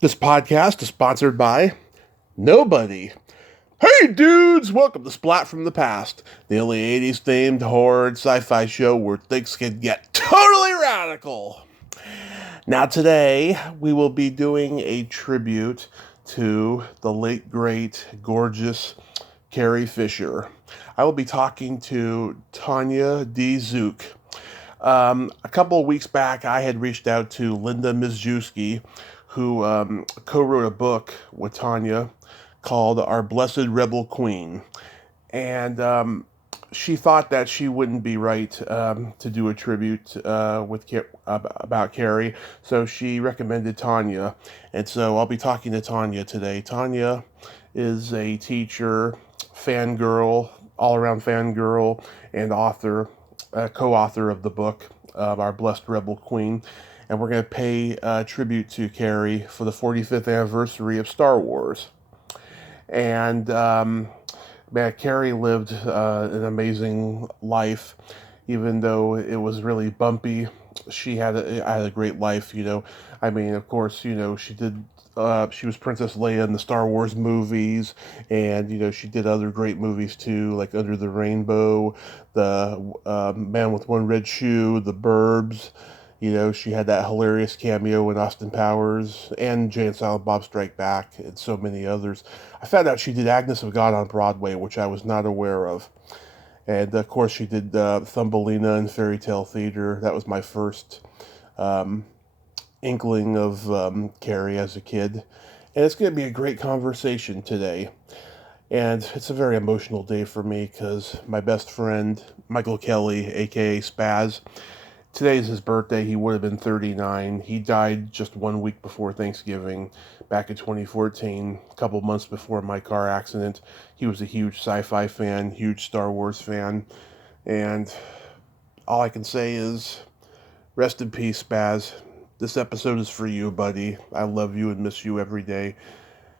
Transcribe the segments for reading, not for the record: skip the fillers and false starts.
This podcast is sponsored by nobody. Hey dudes, welcome to Splat from the Past, the only 80s themed horror sci-fi show where things can get totally radical. Now today, we will be doing a tribute to the late great, gorgeous Carrie Fisher. I will be talking to Tanya D Zuke. A couple of weeks back, I had reached out to Linda Zuke, who co-wrote a book with Tanya called Our Blessed Rebel Queen. And she thought that she wouldn't be right to do a tribute about Carrie, so she recommended Tanya. And so I'll be talking to Tanya today. Tanya is a teacher, fangirl, all-around fangirl, and author, co-author of the book, Our Blessed Rebel Queen. And we're going to pay tribute to Carrie for the 45th anniversary of Star Wars. And man, Carrie lived an amazing life, even though it was really bumpy. She had a great life, you know. I mean, of course, you know, she did. She was Princess Leia in the Star Wars movies, and you know she did other great movies too, like Under the Rainbow, the Man with One Red Shoe, The Burbs. You know, she had that hilarious cameo in Austin Powers and Jay and Silent Bob Strike Back and so many others. I found out she did Agnes of God on Broadway, which I was not aware of. And of course, she did Thumbelina in Fairy Tale Theater. That was my first inkling of Carrie as a kid. And it's going to be a great conversation today. And it's a very emotional day for me because my best friend, Michael Kelly, aka Spaz, today's his birthday. He would have been 39. He died just 1 week before Thanksgiving back in 2014, a couple months before my car accident. He was a huge sci-fi fan, huge Star Wars fan. And all I can say is, rest in peace, Spaz. This episode is for you, buddy. I love you and miss you every day.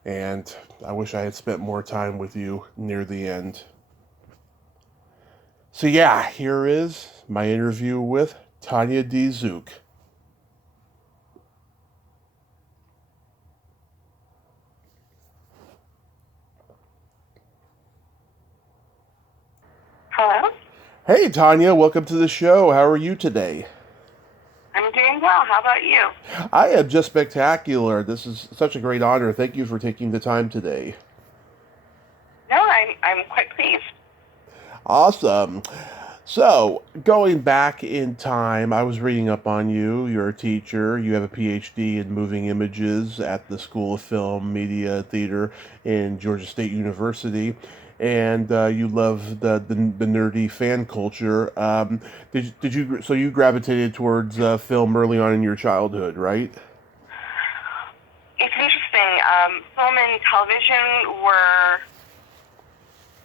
And I wish I had spent more time with you near the end. So yeah, here is my interview with Tanya D Zuke. Hello? Hey Tanya, welcome to the show. How are you today? I'm doing well. How about you? I am just spectacular. This is such a great honor. Thank you for taking the time today. No, I'm quite pleased. Awesome. So, going back in time, I was reading up on you. You're a teacher. You have a PhD in moving images at the School of Film, Media, Theater in Georgia State University. And you love the nerdy fan culture. Did you so you gravitated towards film early on in your childhood, right? It's interesting. Film and television were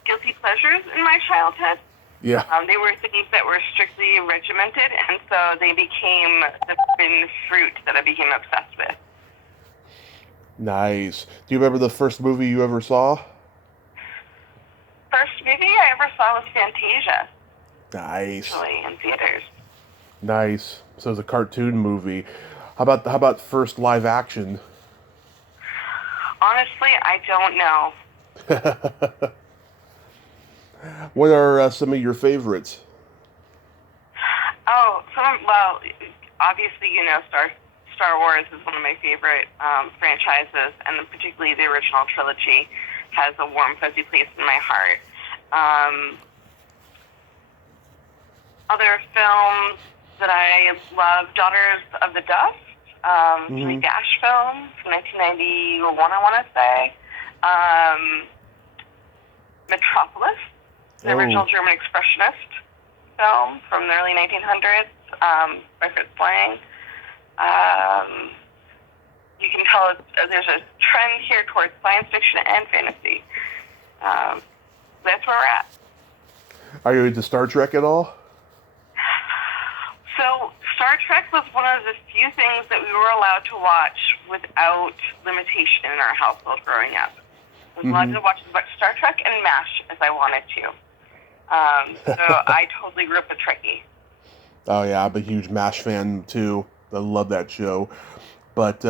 guilty pleasures in my childhood. Yeah. They were things that were strictly regimented, and so they became the forbidden fruit that I became obsessed with. Nice. Do you remember the first movie you ever saw? First movie I ever saw was Fantasia. Nice. Actually, in theaters. Nice. So it's a cartoon movie. How about first live action? Honestly, I don't know. What are some of your favorites? Oh, well, obviously, you know, Star Wars is one of my favorite franchises, and particularly the original trilogy has a warm, fuzzy place in my heart. Other films that I love, Daughters of the Dust, Julie Dash film from 1991, I want to say. Metropolis, the original German expressionist film from the early 1900s by Fritz Lang. You can tell there's a trend here towards science fiction and fantasy. That's where we're at. Are you into Star Trek at all? So Star Trek was one of the few things that we were allowed to watch without limitation in our household growing up. I was allowed to watch as much Star Trek and MASH as I wanted to. So I totally grew up a Trekkie. Oh yeah, I'm a huge MASH fan too. I love that show. But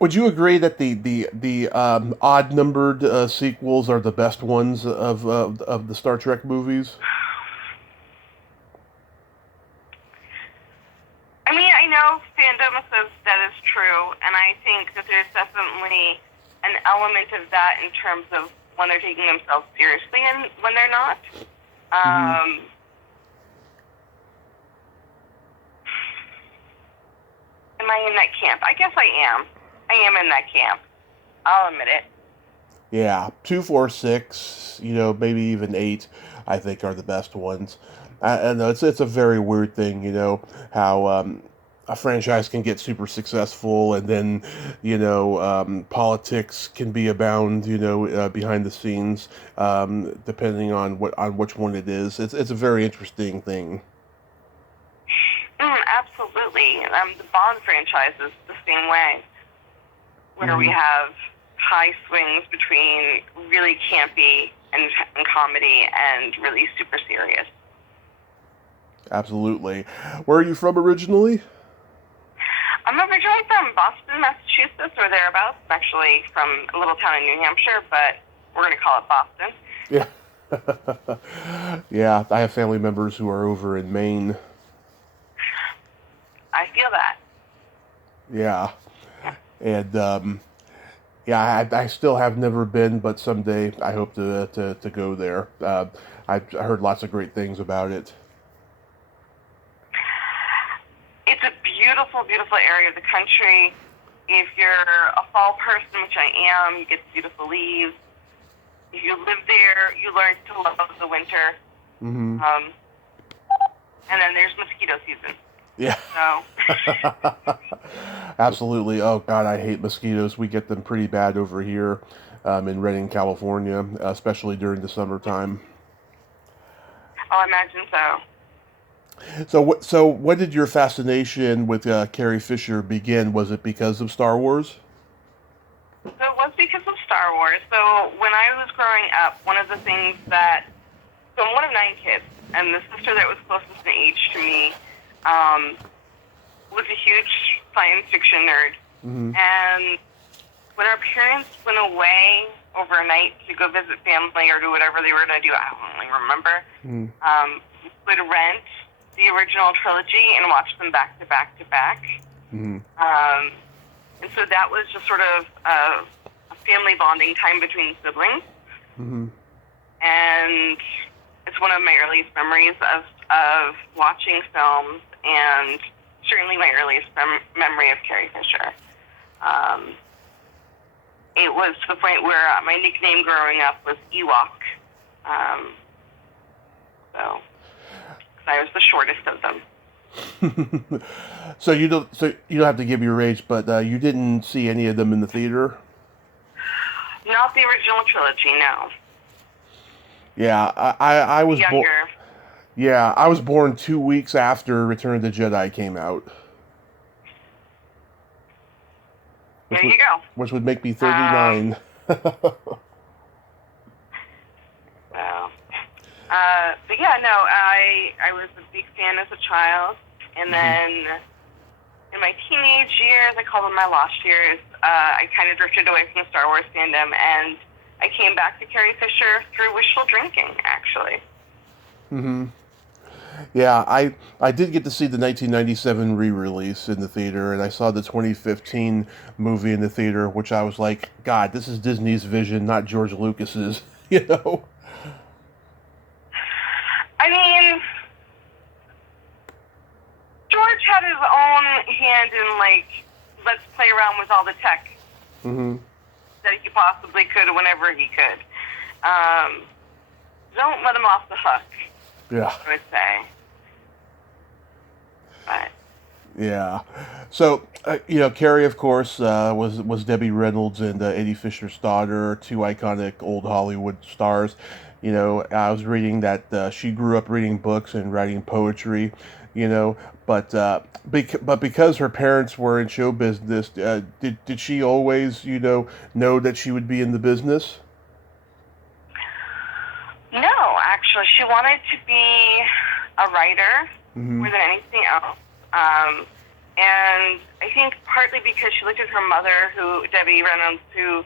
Would you agree that the odd numbered sequels are the best ones of the Star Trek movies? I mean, I know fandom says that is true, and I think that there's definitely an element of that in terms of when they're taking themselves seriously and when they're not. Mm-hmm. Am I in that camp? I guess I am. I am in that camp. I'll admit it. Yeah, 2, 4, 6, maybe even 8, I think are the best ones. And it's a very weird thing, how a franchise can get super successful, and then politics can be abound, behind the scenes, depending on which one it is. It's a very interesting thing. Absolutely. The Bond franchise is the same way, where we have high swings between really campy and comedy and really super serious. Absolutely. Where are you from originally? I'm originally from Boston, Massachusetts, or thereabouts. I'm actually from a little town in New Hampshire, but we're going to call it Boston. Yeah. Yeah, I have family members who are over in Maine. I feel that. Yeah. And yeah, I still have never been, but someday I hope to go there. I've heard lots of great things about it. It's a beautiful, beautiful area of the country. If you're a fall person, which I am, you get beautiful leaves. If you live there, you learn to love the winter. Mm-hmm. And then there's mosquito season. Yeah. So. Absolutely. Oh God, I hate mosquitoes. We get them pretty bad over here in Redding, California, especially during the summertime. I'll imagine so. So when did your fascination with Carrie Fisher begin? Was it because of Star Wars? So it was because of Star Wars. So when I was growing up, one of the things so I'm one of 9 kids, and the sister that was closest in age to me was a huge science fiction nerd. Mm-hmm. And when our parents went away overnight to go visit family or do whatever they were going to do, I don't really remember, we would rent the original trilogy and watch them back to back to back. Mm-hmm. And so that was just sort of a family bonding time between siblings. Mm-hmm. And it's one of my earliest memories of watching films, and certainly my earliest memory of Carrie Fisher. It was to the point where my nickname growing up was Ewok. So I was the shortest of them. So you don't have to give your age, but you didn't see any of them in the theater? Not the original trilogy, no. Yeah, I was younger. Yeah, I was born 2 weeks after Return of the Jedi came out. There you go. Which would make me 39. But yeah, no, I was a big fan as a child, and then in my teenage years, I call them my lost years, I kind of drifted away from the Star Wars fandom, and I came back to Carrie Fisher through wishful drinking, actually. Mm-hmm. Yeah, I did get to see the 1997 re-release in the theater, and I saw the 2015 movie in the theater, which I was like, God, this is Disney's vision, not George Lucas's, you know? I mean, George had his own hand in, like, let's play around with all the tech that he possibly could whenever he could. Don't let him off the hook. Yeah, I would say. But. Yeah. So, Carrie, of course, was Debbie Reynolds and Eddie Fisher's daughter, two iconic old Hollywood stars. I was reading that she grew up reading books and writing poetry, but because her parents were in show business, did she always, know that she would be in the business? No, actually, she wanted to be a writer more than anything else. And I think partly because she looked at her mother, Debbie Reynolds, who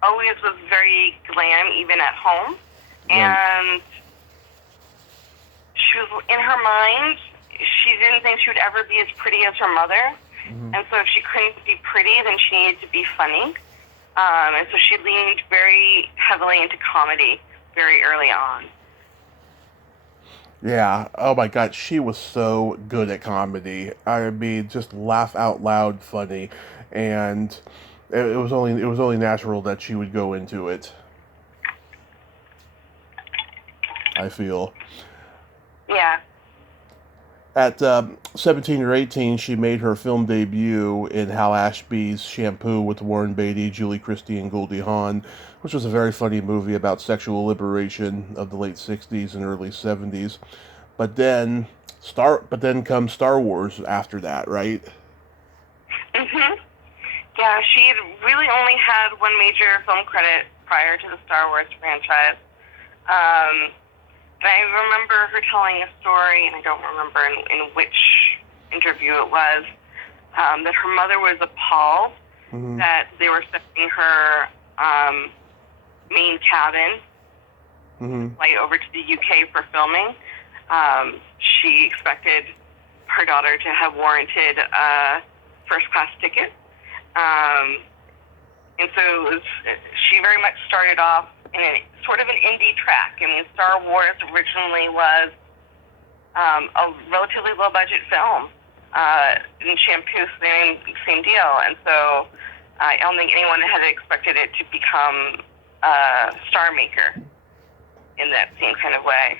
always was very glam, even at home. Right. And she was, in her mind, she didn't think she would ever be as pretty as her mother. Mm-hmm. And so if she couldn't be pretty, then she needed to be funny. And so she leaned very heavily into comedy very early on. Yeah. Oh my God, she was so good at comedy. I mean, just laugh out loud funny, and it was only natural that she would go into it. I feel. Yeah. At 17 or 18, she made her film debut in Hal Ashby's Shampoo with Warren Beatty, Julie Christie, and Goldie Hawn, which was a very funny movie about sexual liberation of the late 60s and early 70s. But then comes Star Wars after that, right? Mhm. Yeah, she had really only had one major film credit prior to the Star Wars franchise. I remember her telling a story, and I don't remember in which interview it was, that her mother was appalled Mm-hmm. that they were sending her main cabin Mm-hmm. flight over to the UK for filming. She expected her daughter to have warranted a first-class ticket. And so she very much started off in sort of an indie track. I mean, Star Wars originally was a relatively low-budget film. And Shampoo, same deal. And so I don't think anyone had expected it to become a star maker in that same kind of way.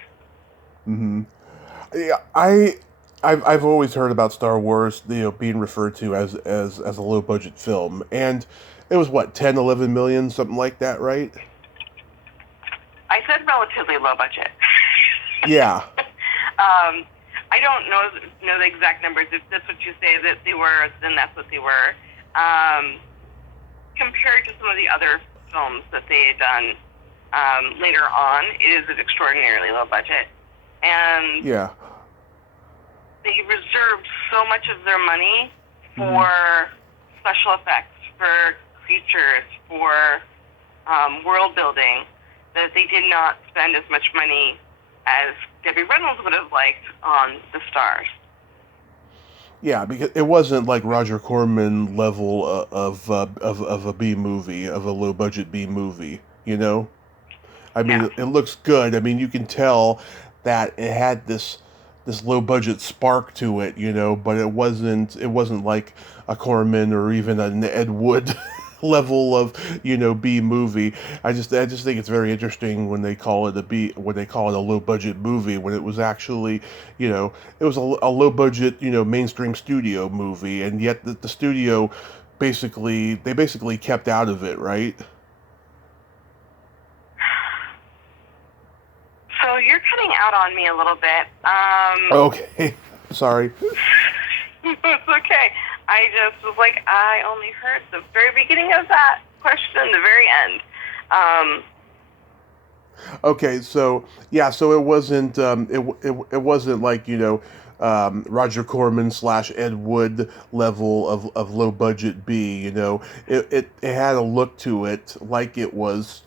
Mm-hmm. Yeah, I've always heard about Star Wars, being referred to as a low budget film, and it was what, 10, 11 million, something like that, right? I said relatively low budget. Yeah. I don't know the exact numbers. If that's what you say that they were, then that's what they were. Compared to some of the other films that they had done later on, it is an extraordinarily low budget. And Yeah. they reserved so much of their money for special effects, for creatures, for world building, that they did not spend as much money as Debbie Reynolds would have liked on the stars. Yeah, because it wasn't like Roger Corman level of a B movie, of a low budget B movie, you know? I mean, Yeah. it looks good. I mean, you can tell that it had this low budget spark to it, but it wasn't like a Corman or even an Ed Wood level of, B movie. I just think it's very interesting when they call it a low budget movie, when it was actually, it was a low budget, mainstream studio movie, and yet the studio basically kept out of it, right? So you're cutting out on me a little bit. Okay. Sorry. It's okay. I just was like, I only heard the very beginning of that question, the very end. Okay, so yeah, so it wasn't it wasn't like, Roger Corman / Ed Wood level of low budget B. It had a look to it like it was,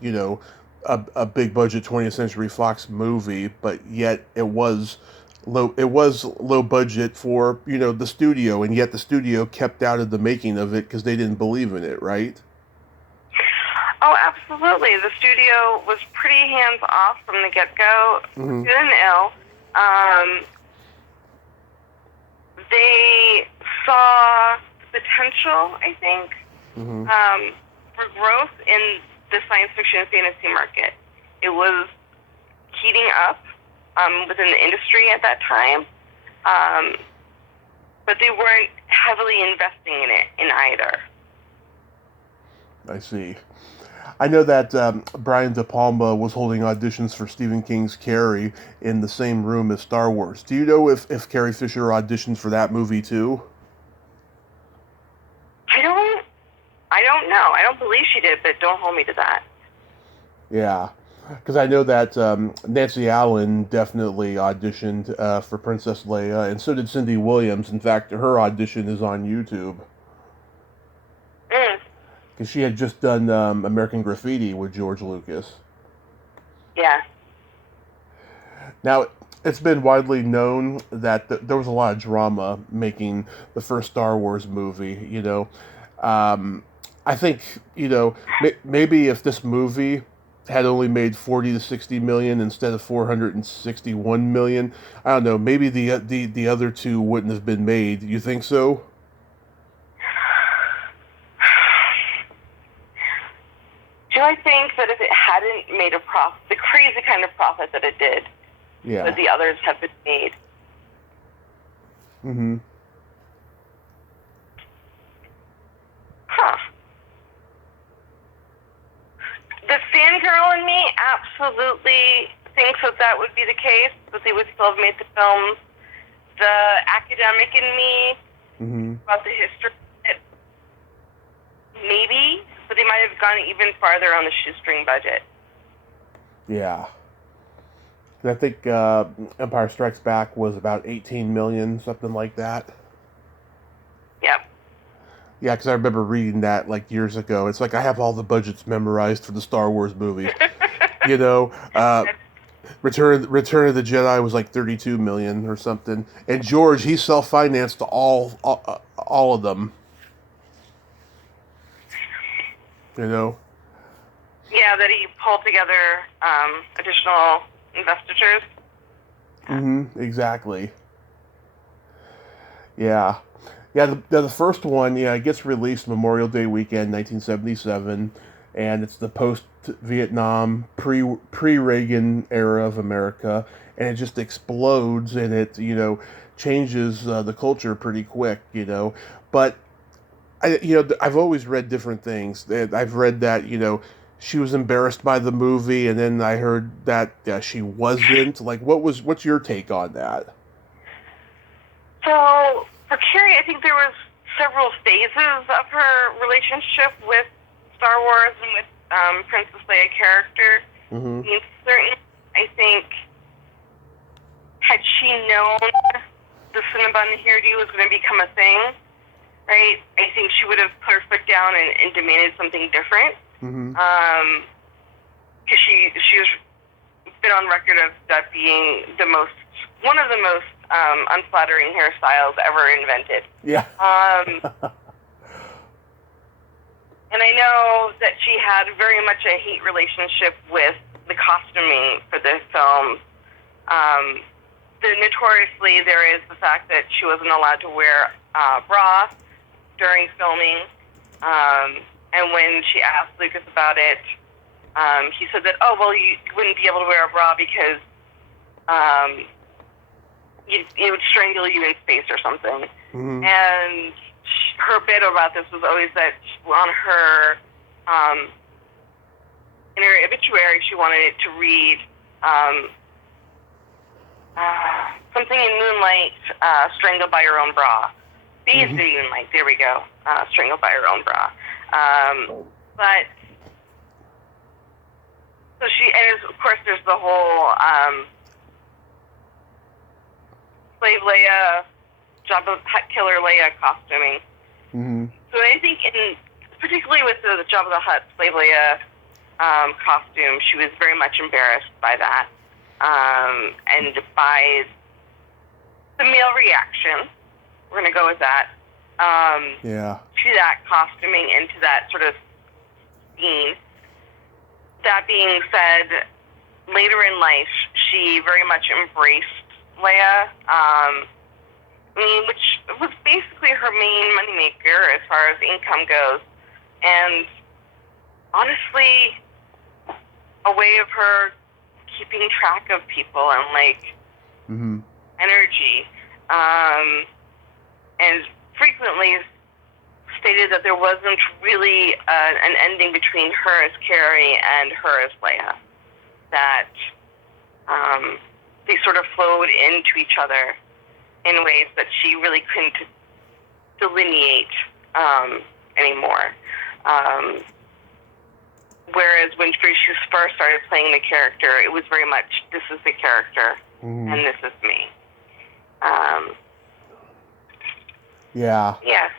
a big budget 20th Century Fox movie, but yet it was low budget for, the studio, and yet the studio kept out of the making of it because they didn't believe in it, right? Oh, absolutely. The studio was pretty hands-off from the get-go, Mm-hmm. good and ill. They saw potential, I think, Mm-hmm. for growth in the science fiction and fantasy market. It was heating up within the industry at that time, but they weren't heavily investing in it in either. I see. I know that Brian De Palma was holding auditions for Stephen King's Carrie in the same room as Star Wars. Do you know if Carrie Fisher auditioned for that movie too? I don't know. I don't believe she did, but don't hold me to that. Yeah. Because I know that Nancy Allen definitely auditioned for Princess Leia, and so did Cindy Williams. In fact, her audition is on YouTube. Mm. Because she had just done American Graffiti with George Lucas. Yeah. Now, it's been widely known that there was a lot of drama making the first Star Wars movie. I think maybe if this movie had only made 40 to 60 million instead of 461 million, I don't know. Maybe the other two wouldn't have been made. You think so? Do I think that if it hadn't made the crazy kind of profit that it did, Yeah. would the others have been made? Mm-hmm. Huh. The fangirl in me absolutely thinks that would be the case, that they would still have made the films. The academic in me about the history, maybe, but they might have gone even farther on the shoestring budget. Yeah. I think Empire Strikes Back was about 18 million, something like that. Yep. Yeah, because I remember reading that like years ago. It's like I have all the budgets memorized for the Star Wars movies. Return of the Jedi was like 32 million or something, and George he self-financed all of them. Yeah, that he pulled together additional investitures. Exactly. Yeah. Yeah, the first one, it gets released Memorial Day weekend, 1977, and it's the post-Vietnam, pre-Reagan era of America, and it just explodes, and it, changes the culture pretty quick, But, I've always read different things. I've read that, she was embarrassed by the movie, and then I heard that she wasn't. Like, what's your take on that? So, for Carrie, I think there was several phases of her relationship with Star Wars and with Princess Leia character. Mm-hmm. I mean, certainly, I think, had she known the Cinnabon hairdo was going to become a thing, right, I think she would have put her foot down and demanded something different. Because she has been on record of that being one of the most unflattering hairstyles ever invented. Yeah. And I know that she had very much a hate relationship with the costuming for the film. Notoriously, there is the fact that she wasn't allowed to wear a bra during filming. And when she asked Lucas about it, he said that, you wouldn't be able to wear a bra because it would strangle you in space or something. And her bit about this was always that on her, in her obituary, she wanted it to read something in Moonlight, strangled by her own bra. Bathed in Moonlight, there we go, strangled by her own bra. But, so of course there's the whole Slave Leia, Jabba the Hutt killer Leia costuming. So I think, particularly with the Jabba the Hutt Slave Leia costume, she was very much embarrassed by that, and by the male reaction. We're going to go with that. To that costuming and to that sort of scene. That being said, later in life, she very much embraced Leia, which was basically her main moneymaker as far as income goes. And honestly, a way of her keeping track of people and, energy. And frequently stated that there wasn't really an ending between her as Carrie and her as Leia. That they sort of flowed into each other in ways that she really couldn't delineate anymore. Whereas when she first started playing the character, it was very much, this is the character, and this is me. Yeah. Yeah.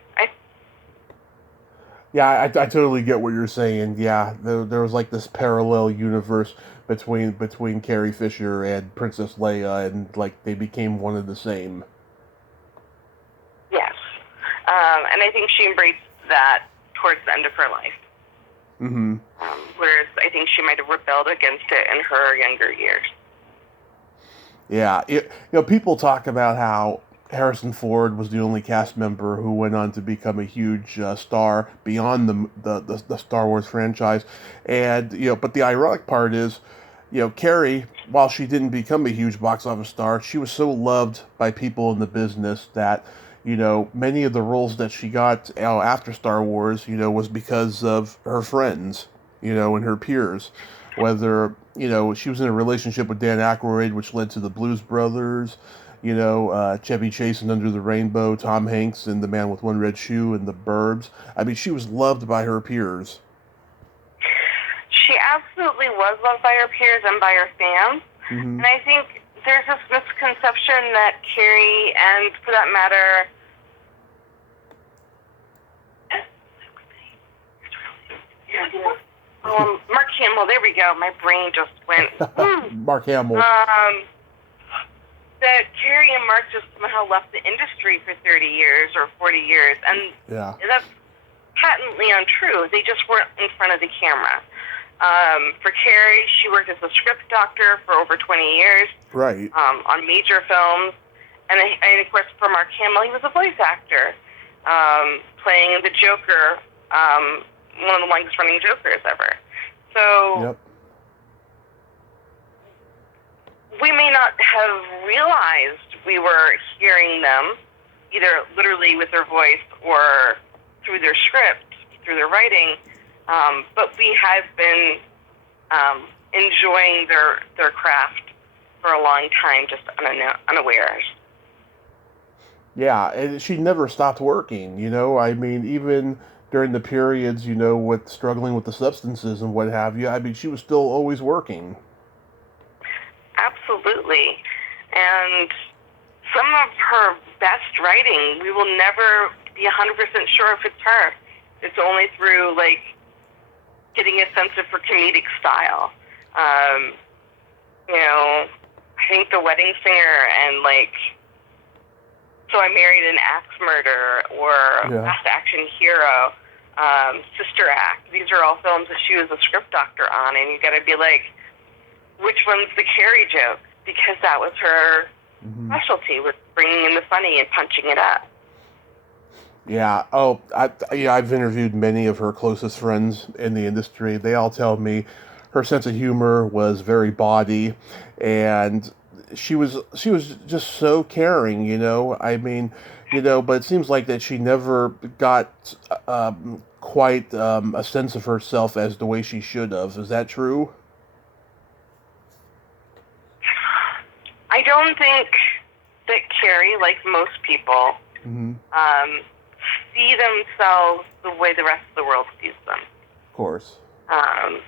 I totally get what you're saying. Yeah, there was like this parallel universe between Carrie Fisher and Princess Leia, and like they became one and the same. Yes. And I think she embraced that towards the end of her life. Mm-hmm. Whereas I think she might have rebelled against it in her younger years. Yeah, people talk about how Harrison Ford was the only cast member who went on to become a huge star beyond the Star Wars franchise, and but the ironic part is, Carrie, while she didn't become a huge box office star, she was so loved by people in the business that, many of the roles that she got after Star Wars, was because of her friends, and her peers. Whether, she was in a relationship with Dan Aykroyd, which led to the Blues Brothers, Chevy Chase and Under the Rainbow, Tom Hanks and The Man with One Red Shoe and The Burbs. I mean, she was loved by her peers. She absolutely was loved by her peers and by her fans. Mm-hmm. And I think there's this misconception that Carrie, and for that matter, Mark Hamill, there we go. My brain just went. Mark Hamill. That Carrie and Mark just somehow left the industry for 30 years or 40 years. And that's patently untrue. They just weren't in front of the camera. For Carrie, she worked as a script doctor for over 20 years. Right. On major films. And of course, for Mark Hamill, he was a voice actor, playing the Joker, one of the longest-running Jokers ever. So we may not have realized we were hearing them, either literally with their voice or through their script, through their writing, but we have been enjoying their craft for a long time, just unawares. Yeah, and she never stopped working, I mean, even during the periods, with struggling with the substances and what have you, I mean, she was still always working. Absolutely. And some of her best writing, we will never be 100% sure if it's her. It's only through, getting a sense of her comedic style. I think The Wedding Singer and, So I Married an Axe Murder or Fast Action Hero, Sister Act. These are all films that she was a script doctor on, and you got to be like, which one's the Carrie joke? Because that was her specialty, was bringing in the funny and punching it up. Yeah. Oh, I've interviewed many of her closest friends in the industry. They all tell me her sense of humor was very bawdy, and she was just so caring. I mean, but it seems like that she never got quite a sense of herself as the way she should have. Is that true? I don't think that Carrie, like most people, see themselves the way the rest of the world sees them. Of course. And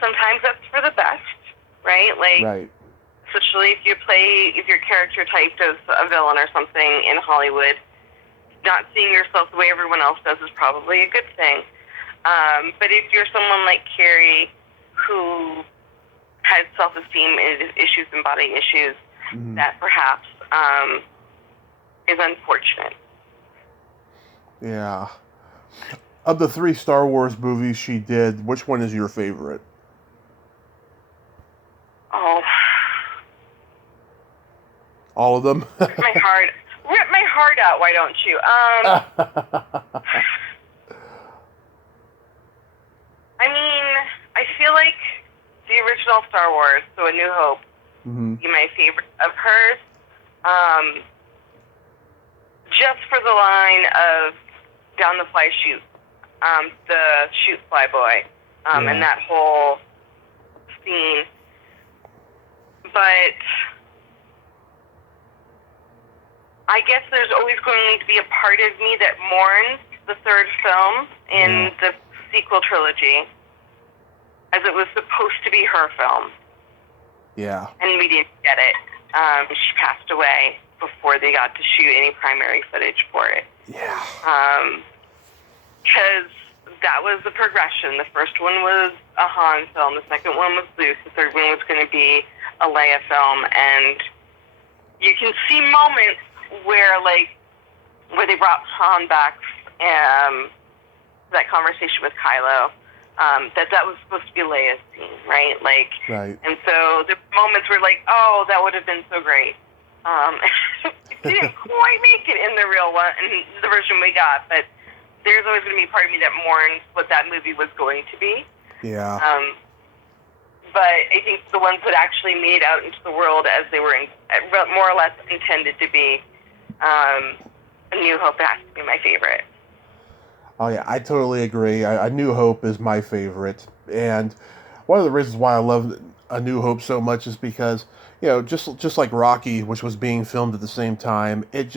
sometimes that's for the best, right? Right. Especially if you're character typed as a villain or something in Hollywood, not seeing yourself the way everyone else does is probably a good thing. But if you're someone like Carrie who has self-esteem issues and body issues, that perhaps is unfortunate. Yeah. Of the 3 Star Wars movies she did, which one is your favorite? Oh. All of them? Rip my heart out, why don't you? I mean, I feel like the original Star Wars, so A New Hope, be my favorite of hers. Just for the line of down the fly chute, the chute fly boy, and that whole scene. But I guess there's always going to be a part of me that mourns the third film in the sequel trilogy, as it was supposed to be her film. Yeah. And we didn't get it. She passed away before they got to shoot any primary footage for it. Yeah. Because that was the progression. The first one was a Han film. The second one was Luke. The third one was going to be a Leia film. And you can see moments where they brought Han back, that conversation with Kylo, that was supposed to be Leia's scene, right? Right. And so the moments were oh, that would have been so great. It didn't quite make it in the real one, in the version we got, but there's always going to be a part of me that mourns what that movie was going to be. Yeah. But I think the ones that actually made it out into the world as they were more or less intended to be, A New Hope has to be my favorite. Oh yeah, I totally agree. A New Hope is my favorite, and one of the reasons why I love A New Hope so much is because, just like Rocky, which was being filmed at the same time, it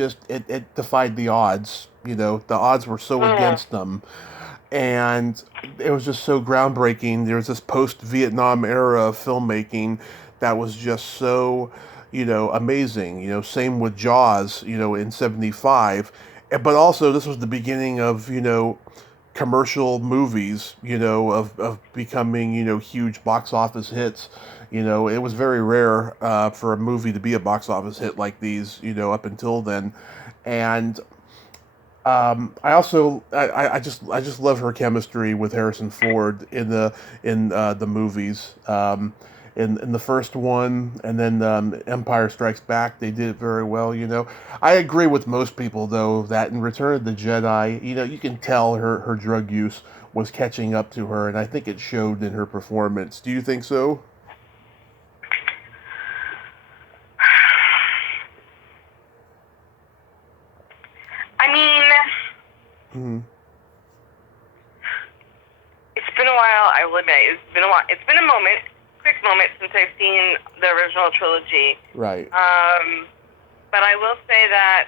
defied the odds. The odds were so against them, and it was just so groundbreaking. There was this post-Vietnam era of filmmaking that was just so, amazing. Same with Jaws, in '75. But also, this was the beginning of, commercial movies, of becoming, huge box office hits. It was very rare for a movie to be a box office hit like these, up until then. And I just love her chemistry with Harrison Ford in the movies. In the first one, and then Empire Strikes Back, they did it very well. I agree with most people though that in Return of the Jedi, you can tell her drug use was catching up to her, and I think it showed in her performance. Do you think so? I mean, Mm-hmm. It's been a while. I will admit, it's been a while. It's been a quick moment since I've seen the original trilogy. Right. But I will say that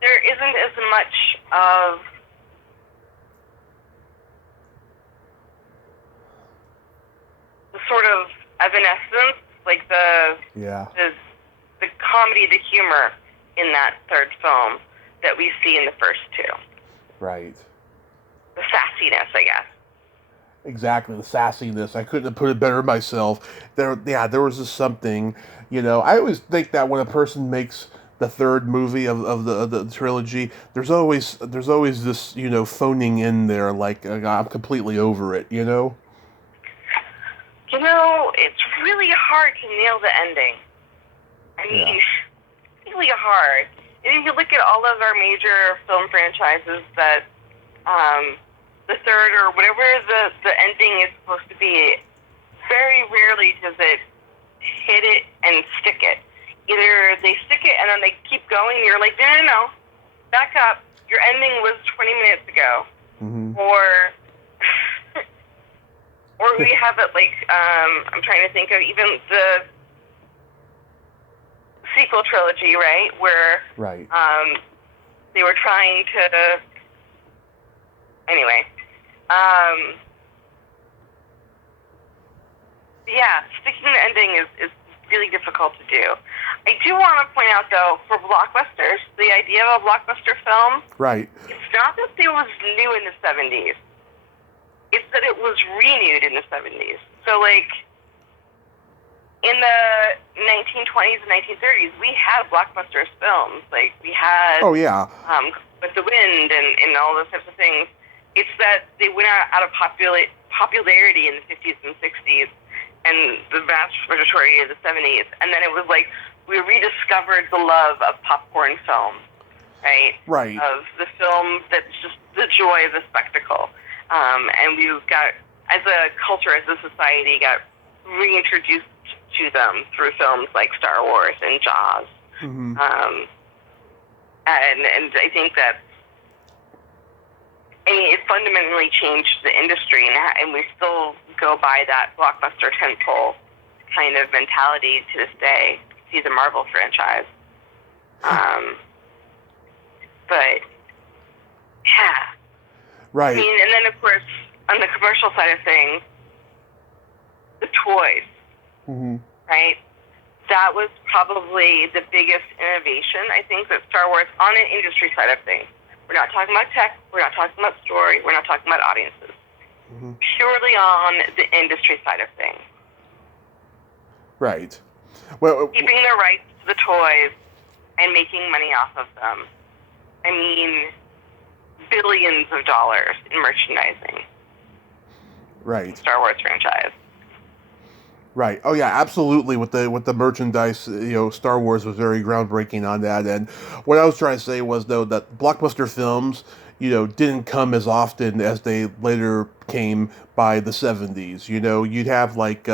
there isn't as much of the sort of evanescence, like the comedy, the humor in that third film that we see in the first two. Right. The sassiness, I guess. Exactly, the sassiness. I couldn't have put it better myself. There was just something, I always think that when a person makes the third movie of the trilogy, there's always this, phoning in there, I'm completely over it, It's really hard to nail the ending. I mean, really hard. And if you look at all of our major film franchises that, the third or whatever the ending is supposed to be, very rarely does it hit it and stick it. Either they stick it and then they keep going and you're like, no, back up. Your ending was 20 minutes ago. Mm-hmm. Or we have it I'm trying to think of even the sequel trilogy, right? Where they were trying to... Anyway. Sticking the ending is really difficult to do. I do want to point out, though, for blockbusters, the idea of a blockbuster film, it's not that it was new in the 70s. It's that it was renewed in the 70s. So, in the 1920s and 1930s, we had blockbusters films. We had... With the Wind and all those types of things. It's that they went out of popularity in the 50s and 60s and the vast majority of the 70s. And then it was we rediscovered the love of popcorn film, right? Right. Of the film that's just the joy of the spectacle. And we've got, as a culture, as a society, got reintroduced to them through films like Star Wars and Jaws. Mm-hmm. And I think that, it fundamentally changed the industry, and we still go by that blockbuster tentpole kind of mentality to this day. See the Marvel franchise. But, Right. I mean, and then, of course, on the commercial side of things, the toys, Mm-hmm. right? That was probably the biggest innovation, I think, that Star Wars, on an industry side of things. We're not talking about tech, we're not talking about story, we're not talking about audiences. Mm-hmm. Purely on the industry side of things. Right. Well, keeping the rights to the toys and making money off of them. I mean, billions of dollars in merchandising. Right. Star Wars franchise. Right. Oh yeah, absolutely. With the merchandise, Star Wars was very groundbreaking on that. And what I was trying to say was though that blockbuster films, didn't come as often as they later came by the 70s. You'd have like,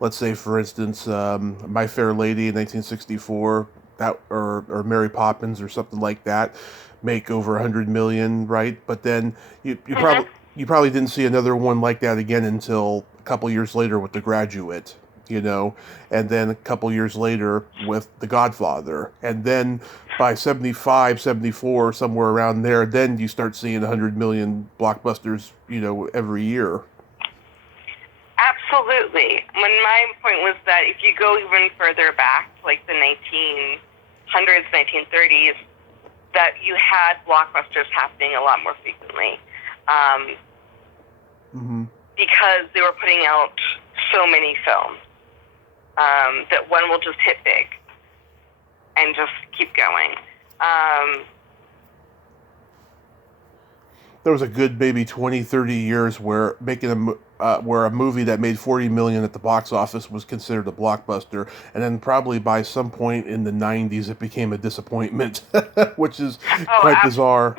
let's say for instance, My Fair Lady in 1964, that or Mary Poppins or something like that, make over 100 million, right? But then you probably didn't see another one like that again until a couple years later with The Graduate, and then a couple years later with The Godfather. And then by 75, 74, somewhere around there, then you start seeing 100 million blockbusters, every year. Absolutely. My point was that if you go even further back, like the 1900s, 1930s, that you had blockbusters happening a lot more frequently. Because they were putting out so many films that one will just hit big and just keep going. There was a good maybe 20, 30 years where where a movie that made 40 million at the box office was considered a blockbuster, and then probably by some point in the 90s it became a disappointment, which is quite bizarre.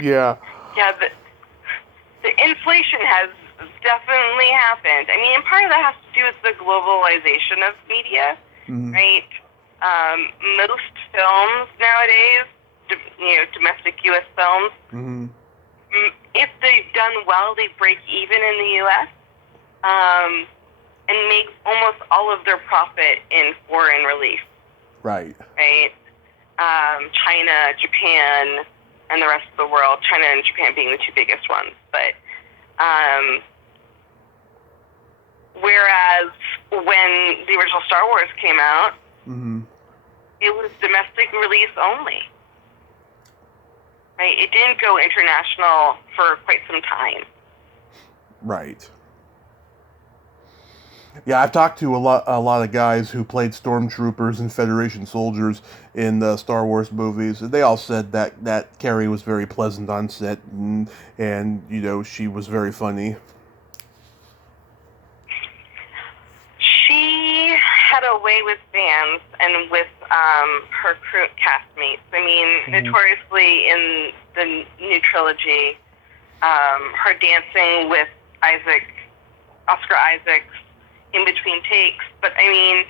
Yeah. Yeah, the inflation has definitely happened. I mean, and part of that has to do with the globalization of media, right? Most films nowadays, domestic U.S. films, if they've done well, they break even in the U.S. And make almost all of their profit in foreign release. Right. Right? China, Japan, and the rest of the world. China and Japan being the two biggest ones. But whereas when the original Star Wars came out, it was domestic release only. Right? It didn't go international for quite some time. Right. Yeah, I've talked to a lot of guys who played stormtroopers and Federation soldiers in the Star Wars movies, and they all said that Carrie was very pleasant on set, and she was very funny. She had a way with fans and with her crew castmates. I mean, notoriously in the new trilogy, her dancing with Oscar Isaacs, in between takes. But I mean,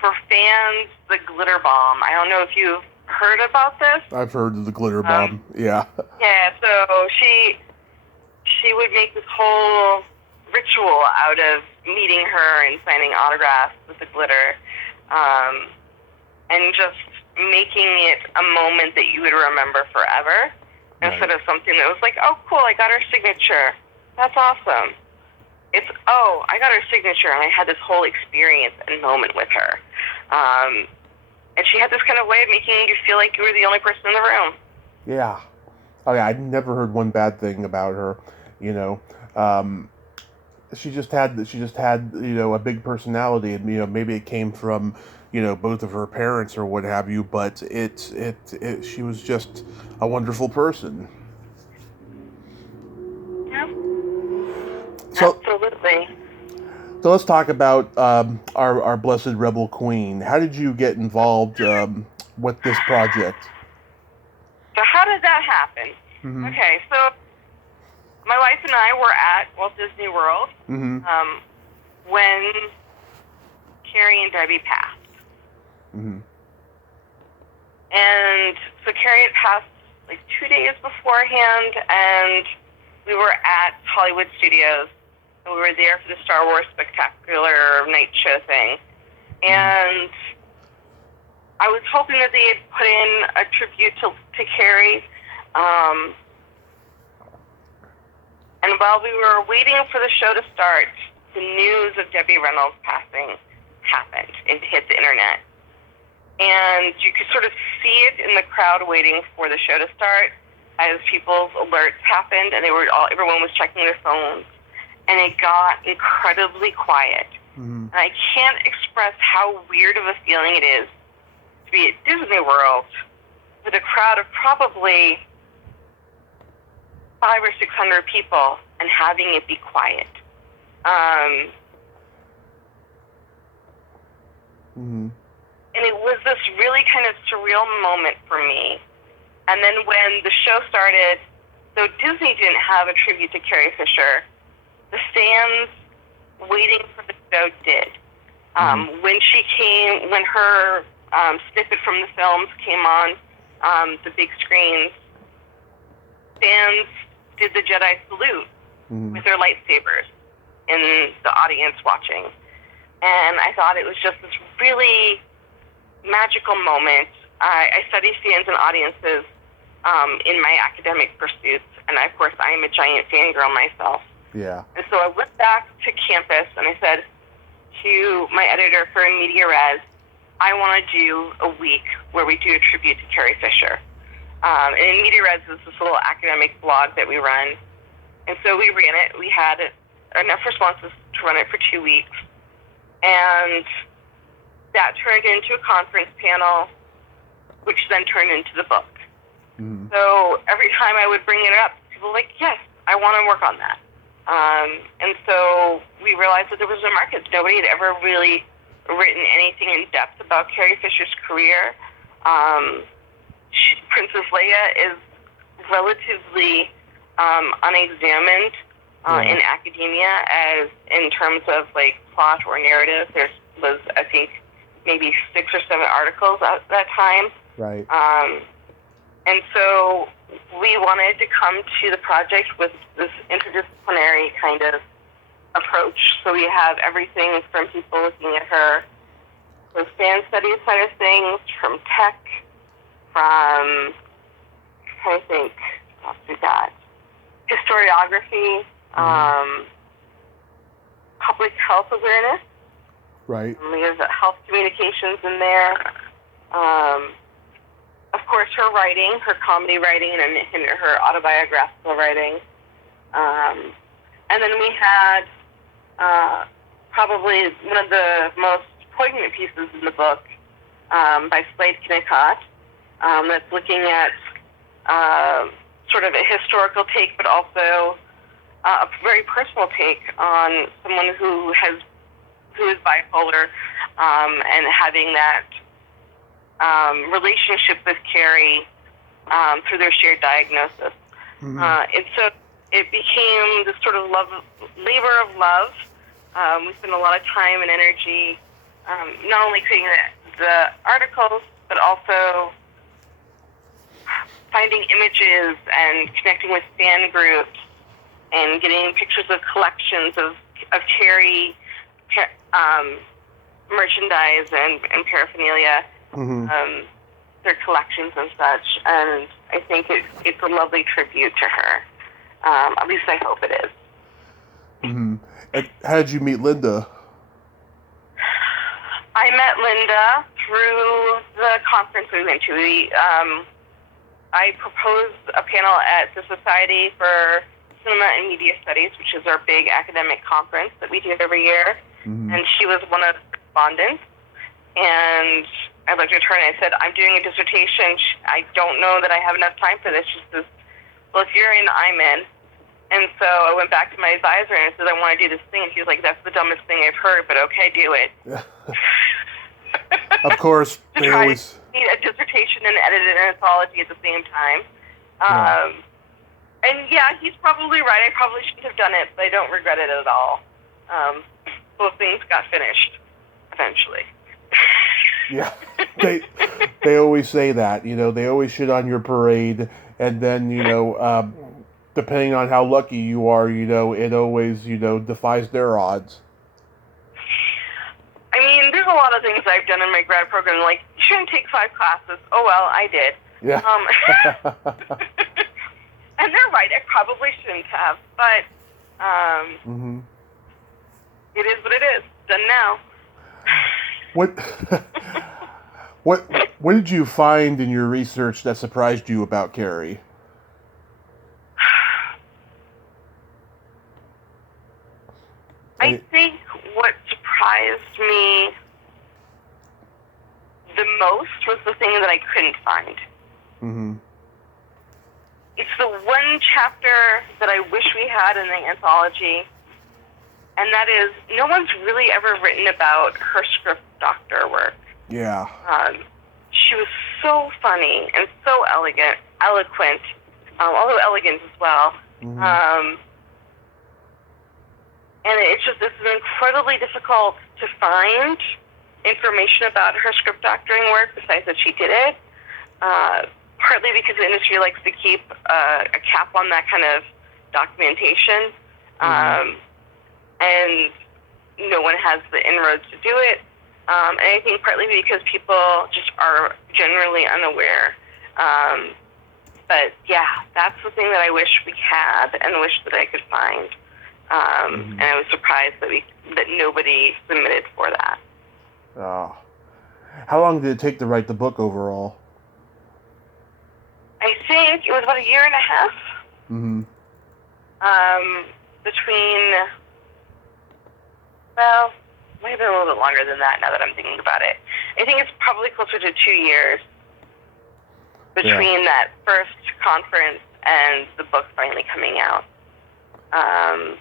for fans, the glitter bomb. I don't know if you've heard about this. I've heard of the glitter bomb. Yeah. Yeah. So she would make this whole ritual out of meeting her and signing autographs with the glitter, and just making it a moment that you would remember forever, instead of something that was like, oh, cool, I got her signature. That's awesome. It's, oh, I got her signature, and I had this whole experience and moment with her. And she had this kind of way of making you feel like you were the only person in the room. Yeah. Oh, yeah, I'd never heard one bad thing about her, She just had, a big personality, and, maybe it came from, both of her parents or what have you, but she was just a wonderful person. Yeah. So, absolutely. So let's talk about our blessed rebel queen. How did you get involved with this project? So how did that happen? Okay, so my wife and I were at Walt Disney World when Carrie and Debbie passed. And so Carrie had passed like 2 days beforehand, and we were at Hollywood Studios. And we were there for the Star Wars Spectacular night show thing. And I was hoping that they had put in a tribute to Carrie. And while we were waiting for the show to start, the news of Debbie Reynolds passing happened. It hit the internet. And you could sort of see it in the crowd waiting for the show to start as people's alerts happened, and everyone was checking their phones. And it got incredibly quiet. Mm-hmm. And I can't express how weird of a feeling it is to be at Disney World with a crowd of probably 500 or 600 people and having it be quiet. Mm-hmm. And it was this really kind of surreal moment for me. And then when the show started, though Disney didn't have a tribute to Carrie Fisher, the fans waiting for the show did. When her snippet from the films came on the big screens, fans did the Jedi salute with their lightsabers in the audience watching. And I thought it was just this really magical moment. I study fans and audiences in my academic pursuits, and of course I am a giant fangirl myself. Yeah. And so I went back to campus and I said to my editor for Media Res, I want to do a week where we do a tribute to Carrie Fisher. And in Media Res is this little academic blog that we run. And so we ran it. We had enough responses to run it for 2 weeks. And that turned into a conference panel, which then turned into the book. Mm-hmm. So every time I would bring it up, people were like, yes, I want to work on that. And so we realized that there was a market. Nobody had ever really written anything in depth about Carrie Fisher's career. Princess Leia is relatively unexamined in academia, as in terms of like plot or narrative. There was, I think, maybe 6 or 7 articles at that time. Right. And so we wanted to come to the project with this interdisciplinary kind of approach. So we have everything from people looking at her, the fan studies side of things, from tech, from, I think, what else we got? Historiography, public health awareness. Right. We have health communications in there. Of course, her writing, her comedy writing, and her autobiographical writing. And then we had probably one of the most poignant pieces in the book by Slade Kennicott that's looking at sort of a historical take, but also a very personal take on someone who is bipolar and having that relationship with Carrie through their shared diagnosis. Mm-hmm. And so it became this sort of labor of love. We spent a lot of time and energy not only creating the articles, but also finding images and connecting with fan groups and getting pictures of collections of Carrie merchandise and paraphernalia, their collections and such. And I think it's a lovely tribute to her. At least I hope it is. Mm-hmm. And how did you meet Linda? I met Linda through the conference we went to. I proposed a panel at the Society for Cinema and Media Studies, which is our big academic conference that we do every year. Mm-hmm. And she was one of the respondents. And I looked at her and I said, I'm doing a dissertation. I don't know that I have enough time for this. She says, well, if you're in, I'm in. And so I went back to my advisor and I said, I want to do this thing. And she was like, that's the dumbest thing I've heard, but okay, do it. Of course. They always need a dissertation and edit an anthology at the same time. And yeah, he's probably right. I probably shouldn't have done it, but I don't regret it at all. Both things got finished eventually. Yeah, they always say that. They always shit on your parade, and then depending on how lucky you are, it always defies their odds. I mean, there's a lot of things I've done in my grad program, like, you shouldn't take 5 classes. Oh, well, I did. Yeah. And they're right, I probably shouldn't have, but it is what it is. Done now. What did you find in your research that surprised you about Carrie? I think what surprised me the most was the thing that I couldn't find. It's the one chapter that I wish we had in the anthology, and that is, no one's really ever written about her script doctor work. Yeah. She was so funny and so eloquent, although elegant as well. And it's incredibly difficult to find information about her script doctoring work, besides that she did it. Partly because the industry likes to keep a cap on that kind of documentation. And no one has the inroads to do it. And I think partly because people just are generally unaware. But yeah, that's the thing that I wish we had and wish that I could find. And I was surprised that nobody submitted for that. Oh. How long did it take to write the book overall? I think it was about a year and a half. Between, well, maybe a little bit longer than that now that I'm thinking about it. I think it's probably closer to 2 years between that first conference and the book finally coming out. I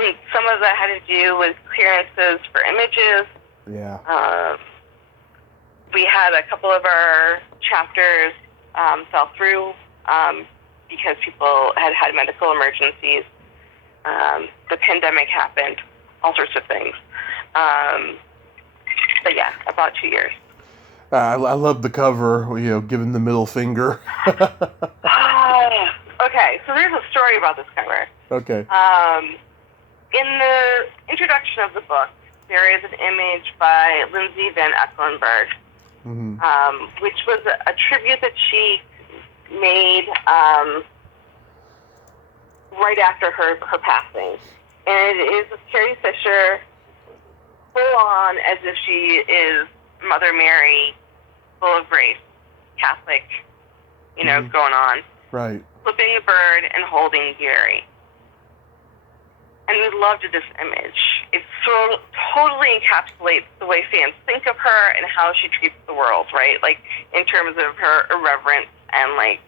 mean, some of that had to do with clearances for images. Yeah. We had a couple of our chapters fell through because people had medical emergencies. The pandemic happened, all sorts of things. But yeah, about 2 years. I love the cover, giving the middle finger. Okay, so there's a story about this cover. Okay. In the introduction of the book, there is an image by Lindsay Van Ecklenburg, which was a tribute that she made right after her passing. And it is with Carrie Fisher, full on as if she is Mother Mary, full of grace, Catholic, going on. Right. Flipping a bird and holding Gary. And we loved this image. It totally encapsulates the way fans think of her and how she treats the world, right? Like, in terms of her irreverence and, like,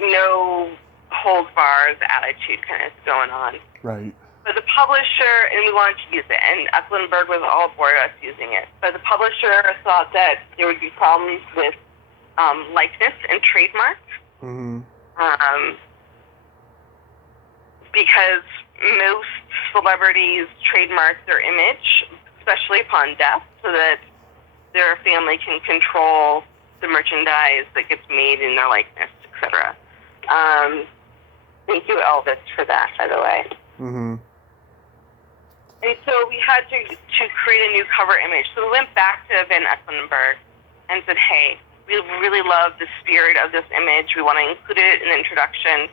no holds bars attitude kind of going on. Right. But the publisher, and we wanted to use it, and Ecklenburg was all aboard us using it. But the publisher thought that there would be problems with likeness and trademark. Because most celebrities trademark their image, especially upon death, so that their family can control the merchandise that gets made in their likeness, etc. Thank you, Elvis, for that, by the way. And so we had to create a new cover image. So we went back to Van Ecklenburg and said, hey, we really love the spirit of this image. We want to include it in the introduction.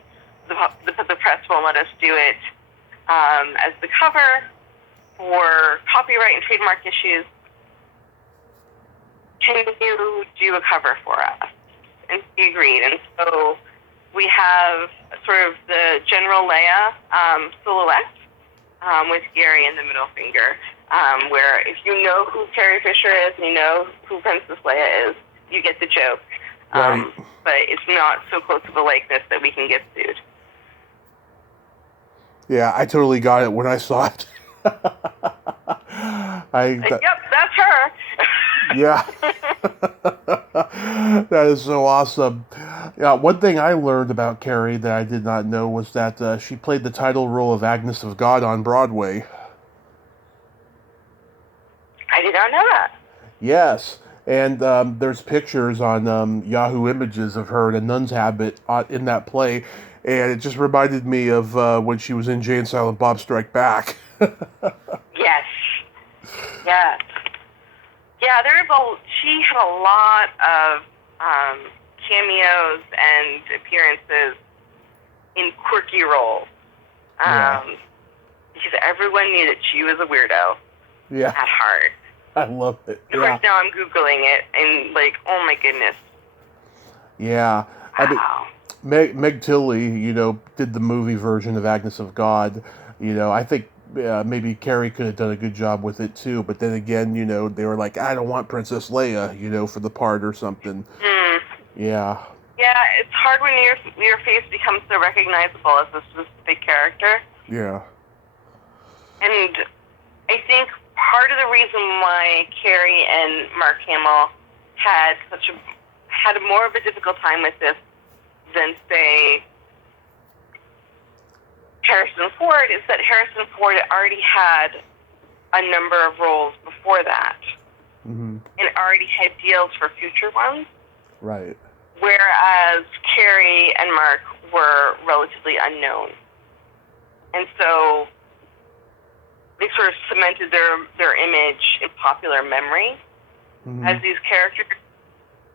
The press won't let us do it as the cover for copyright and trademark issues. Can you do a cover for us? And he agreed. And so we have sort of the General Leia silhouette with Gary in the middle finger, where if you know who Carrie Fisher is and you know who Princess Leia is, you get the joke. Right. But it's not so close to the likeness that we can get sued. Yeah, I totally got it when I saw it. Yep, that's her. Yeah. That is so awesome. Yeah, one thing I learned about Carrie that I did not know was that she played the title role of Agnes of God on Broadway. I did not know that. Yes. And there's pictures on Yahoo Images of her in a nun's habit in that play. And it just reminded me of when she was in Jay and Silent Bob Strike Back. Yes. Yes. Yeah, she had a lot of cameos and appearances in quirky roles. Because everyone knew that she was a weirdo at heart. I love it. Of course, now I'm Googling it, and like, oh my goodness. Yeah. Wow. I mean, Meg Tilly, did the movie version of Agnes of God. I think maybe Carrie could have done a good job with it too. But then again, they were like, I don't want Princess Leia, for the part or something. Yeah. Yeah, it's hard when your face becomes so recognizable as a specific character. Yeah. And I think part of the reason why Carrie and Mark Hamill had more of a difficult time with this than, say, Harrison Ford is that Harrison Ford already had a number of roles before that. Mm-hmm. And already had deals for future ones. Right. Whereas Carrie and Mark were relatively unknown. And so they sort of cemented their image in popular memory as these characters.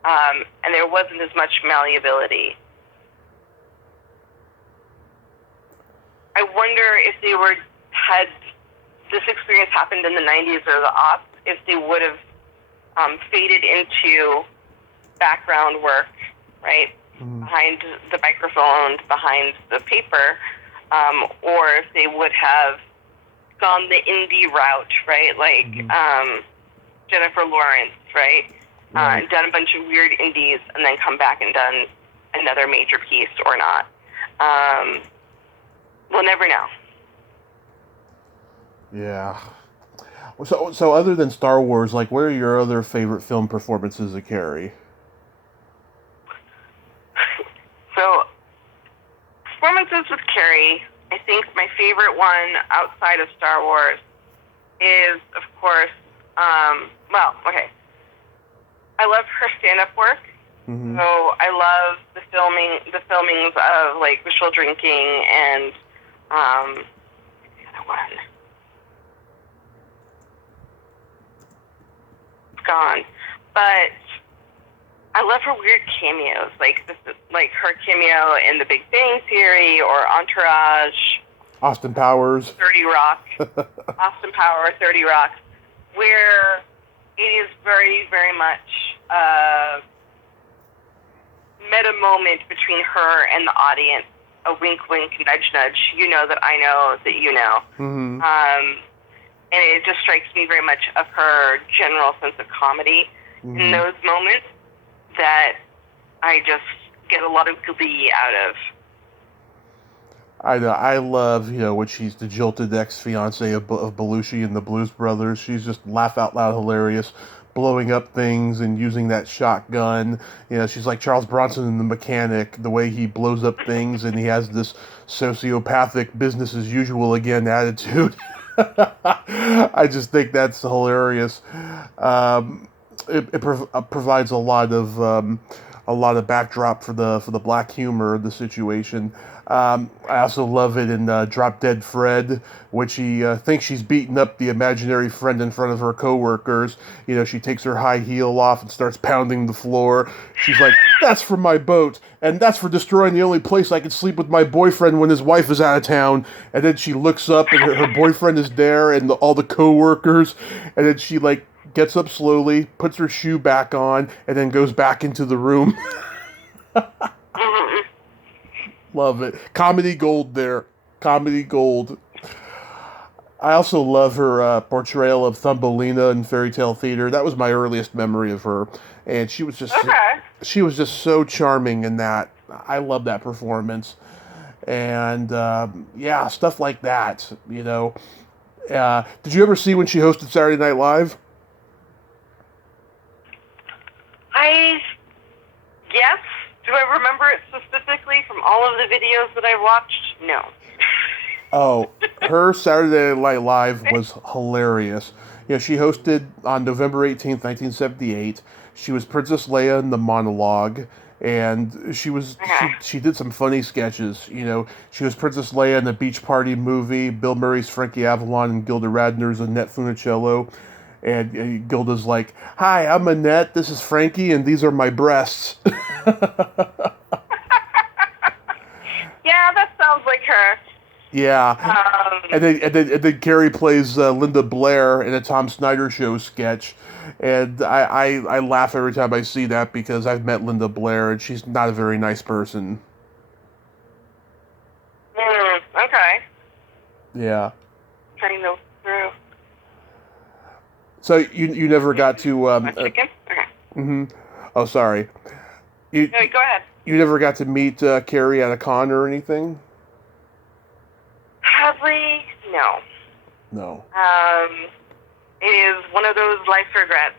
And there wasn't as much malleability. I wonder if they had this experience happened in the 90s or the aughts, if they would have faded into background work, right, behind the microphone, behind the paper, or if they would have gone the indie route, right, like Jennifer Lawrence, right, done a bunch of weird indies and then come back and done another major piece or not. We'll never know. Yeah. So other than Star Wars, like, what are your other favorite film performances of Carrie? So, performances with Carrie, I think my favorite one outside of Star Wars is, of course, I love her stand-up work. Mm-hmm. So I love the filmings of, like, Wishful Drinking and the other one. It's gone. But I love her weird cameos, like her cameo in The Big Bang Theory or Entourage. Austin Powers. 30 Rock. Austin Powers, 30 Rock, where it is very, very much a meta moment between her and the audience. A wink, wink, nudge, nudge. You know that I know that you know. Mm-hmm. And it just strikes me very much of her general sense of comedy in those moments that I just get a lot of glee out of. I love, when she's the jilted ex-fiancée of Belushi and the Blues Brothers. She's just laugh out loud hilarious, blowing up things and using that shotgun. She's like Charles Bronson in The Mechanic, the way he blows up things and he has this sociopathic business as usual again attitude. I just think that's hilarious. It provides a lot of backdrop for the black humor of the situation. I also love it in Drop Dead Fred, which she thinks she's beating up the imaginary friend in front of her coworkers. She takes her high heel off and starts pounding the floor. She's like, "That's for my boat, and that's for destroying the only place I can sleep with my boyfriend when his wife is out of town." And then she looks up and her boyfriend is there and all the coworkers, and then she gets up slowly, puts her shoe back on, and then goes back into the room. Love it. Comedy gold there. Comedy gold. I also love her portrayal of Thumbelina in Fairy Tale Theater. That was my earliest memory of her, and she was just so charming in that. I love that performance, and stuff like that. Did you ever see when she hosted Saturday Night Live? Yes. Do I remember it specifically from all of the videos that I watched? No. Oh, her Saturday Night Live was hilarious. She hosted on November 18th, 1978. She was Princess Leia in the monologue, and she did some funny sketches. She was Princess Leia in the Beach Party movie, Bill Murray's Frankie Avalon, and Gilda Radner's Annette Funicello. And Gilda's like, "Hi, I'm Annette, this is Frankie, and these are my breasts." Yeah, that sounds like her. Yeah, and then Carrie plays Linda Blair in a Tom Snyder Show sketch, and I laugh every time I see that because I've met Linda Blair and she's not a very nice person. Okay. Yeah. Trying to through. So you never got to Chicken? Okay. Oh, sorry. You No, go ahead. you never got to meet Carrie at a con or anything? Sadly, no. No. It is one of those life regrets.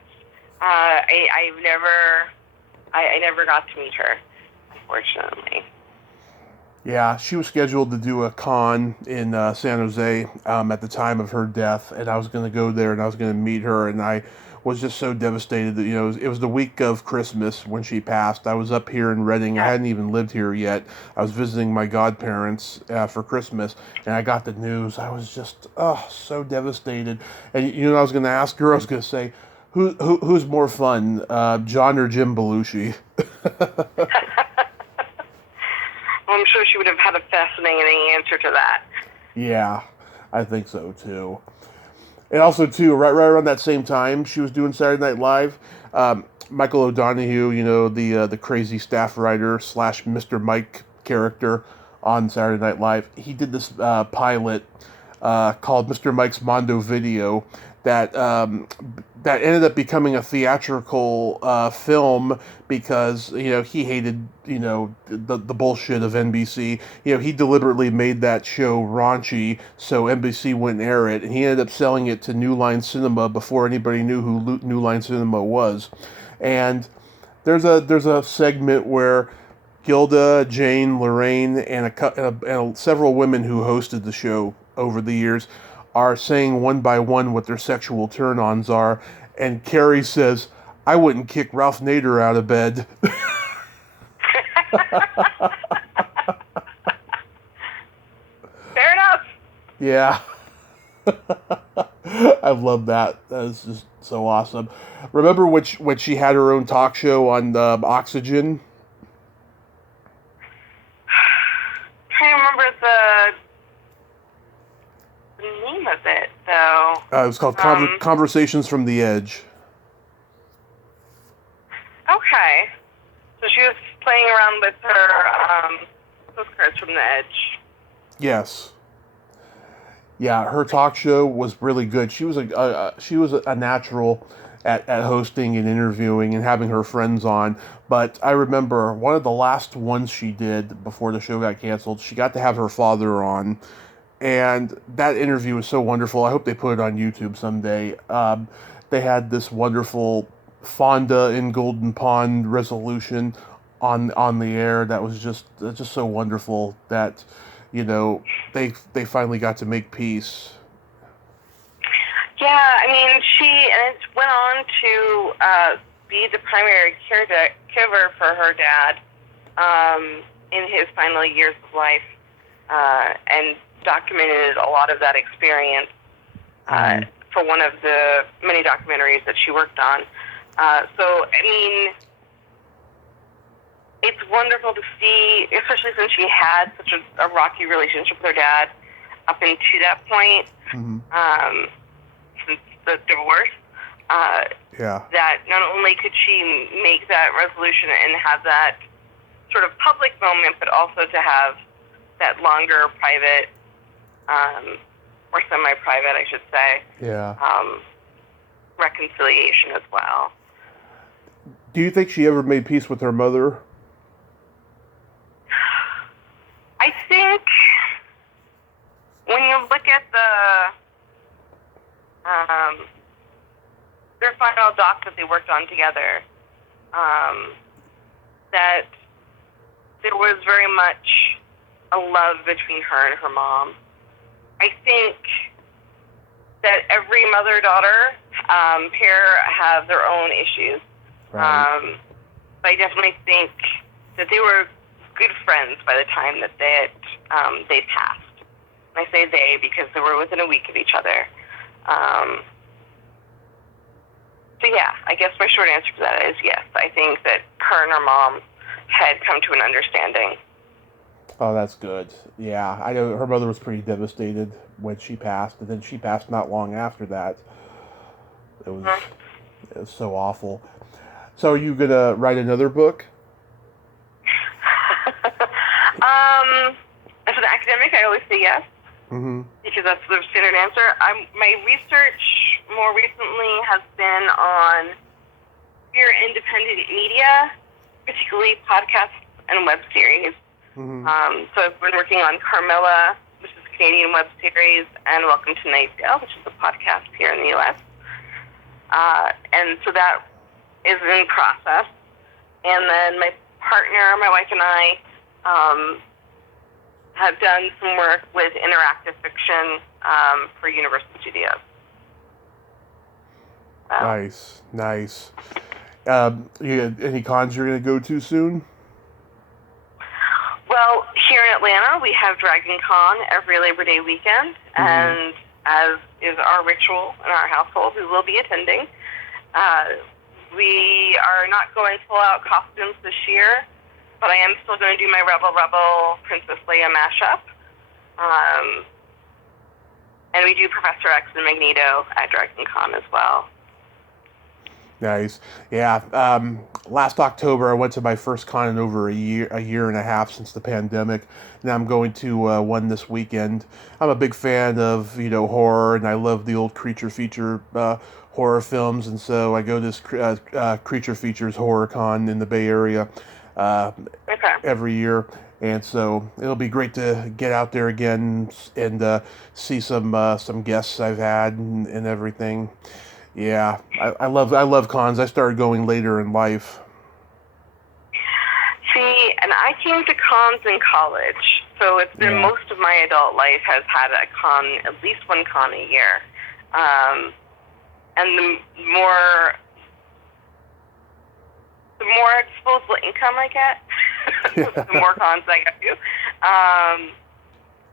I never got to meet her, unfortunately. Yeah, she was scheduled to do a con in San Jose at the time of her death, and I was going to go there and I was going to meet her, and I was just so devastated that, it was the week of Christmas when she passed. I was up here in Reading. I hadn't even lived here yet. I was visiting my godparents for Christmas, and I got the news. I was just, so devastated. And I was going to ask her, I was going to say, who's more fun, John or Jim Belushi? Well, I'm sure she would have had a fascinating answer to that. Yeah, I think so too. And also too, right around that same time, she was doing Saturday Night Live. Michael O'Donoghue, the crazy staff writer / Mr. Mike character on Saturday Night Live, he did this pilot called Mr. Mike's Mondo Video that ended up becoming a theatrical film because he hated the bullshit of NBC. He deliberately made that show raunchy so NBC wouldn't air it, and he ended up selling it to New Line Cinema before anybody knew who New Line Cinema was. And there's a segment where Gilda, Jane, Lorraine, and several women who hosted the show over the years are saying one by one what their sexual turn-ons are, and Carrie says, "I wouldn't kick Ralph Nader out of bed." Fair enough. Yeah. I love that. That is just so awesome. Remember when she had her own talk show on Oxygen? I remember the name of it, though. It was called Conversations from the Edge. Okay. So she was playing around with her postcards from the Edge. Yes. Yeah, her talk show was really good. She was a natural at hosting and interviewing and having her friends on. But I remember one of the last ones she did before the show got canceled, she got to have her father on. And that interview was so wonderful. I hope they put it on YouTube someday. They had this wonderful Fonda in Golden Pond resolution on the air that was just so wonderful that they finally got to make peace. Yeah, I mean, she went on to be the primary caregiver for her dad in his final years of life, and documented a lot of that experience for one of the many documentaries that she worked on. So, I mean, it's wonderful to see, especially since she had such a rocky relationship with her dad up until that point, since the divorce, that not only could she make that resolution and have that sort of public moment, but also to have that longer private, or semi-private, I should say, reconciliation as well. Do you think she ever made peace with her mother? I think when you look at their final doc that they worked on together, that there was very much a love between her and her mom. I think that every mother-daughter pair have their own issues. Right. But I definitely think that they were good friends by the time that they passed. And I say they because they were within a week of each other. So yeah, I guess my short answer to that is yes. I think that her and her mom had come to an understanding. Oh, that's good. Yeah, I know her mother was pretty devastated when she passed, and then she passed not long after that. It was, Mhm. it was so awful. So are you gonna write another book? As an academic, I always say yes, Mm-hmm. because that's the standard answer. My research more recently has been on queer independent media, particularly podcasts and web series. Mm-hmm. So I've been working on Carmilla, which is a Canadian web series, and Welcome to Nightdale, which is a podcast here in the U.S. And so that is in process. And then my partner, my wife, and I have done some work with interactive fiction for Universal Studios. So, Nice. Any cons you're gonna go to soon? well, here in Atlanta, we have Dragon Con every Labor Day weekend, and as is our ritual in our household, we will be attending. We are not going full-out costumes this year, but I am still going to do my Rebel Princess Leia mashup. And we do Professor X and Magneto at Dragon Con as well. Nice. Yeah. Last October, I went to my first con in over a year and a half since the pandemic. Now I'm going to one this weekend. I'm a big fan of horror, and I love the old creature feature horror films, and so I go to this creature features horror con in the Bay Area every year. And so it'll be great to get out there again and see some guests I've had and everything. Yeah, I love cons. I started going later in life. See, and I came to cons in college, so it's been most of my adult life has had a con, at least one con a year. And the more disposable income I get, the more cons I go to.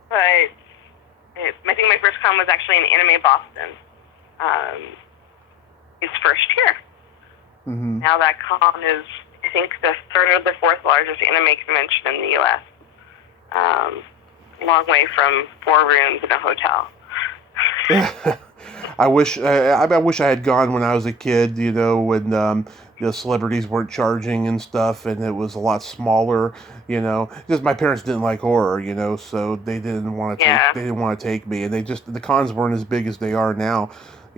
But I think my first con was actually in Anime Boston. His first year. Mm-hmm. Now that con is, I think, the third or the fourth largest anime convention in the U.S. Long way from 4 rooms in a hotel. I wish I had gone when I was a kid. When the celebrities weren't charging and stuff, and it was a lot smaller. Just my parents didn't like horror. So they didn't want to take me, and the cons weren't as big as they are now.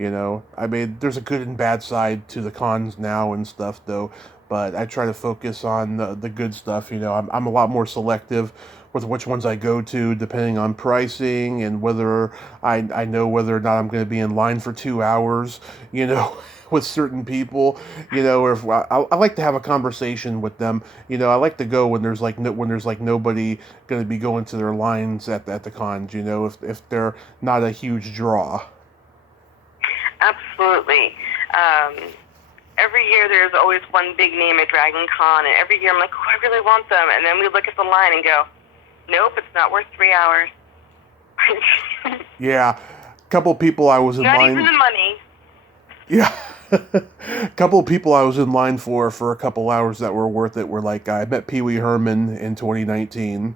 I mean, there's a good and bad side to the cons now and stuff, though. But I try to focus on the good stuff. I'm a lot more selective with which ones I go to, depending on pricing and whether I know whether or not I'm going to be in line for 2 hours. With certain people. Or if I like to have a conversation with them. I like to go when there's nobody going to be going to their lines at the cons. If they're not a huge draw. Absolutely. Every year there's always one big name at Dragon Con, and every year I'm like, oh, I really want them. And then we look at the line and go, nope, it's not worth 3 hours. Yeah. A couple of people I was in line... Not even the money. Yeah. A couple of people I was in line for a couple hours that were worth it were like, I met Pee Wee Herman in 2019.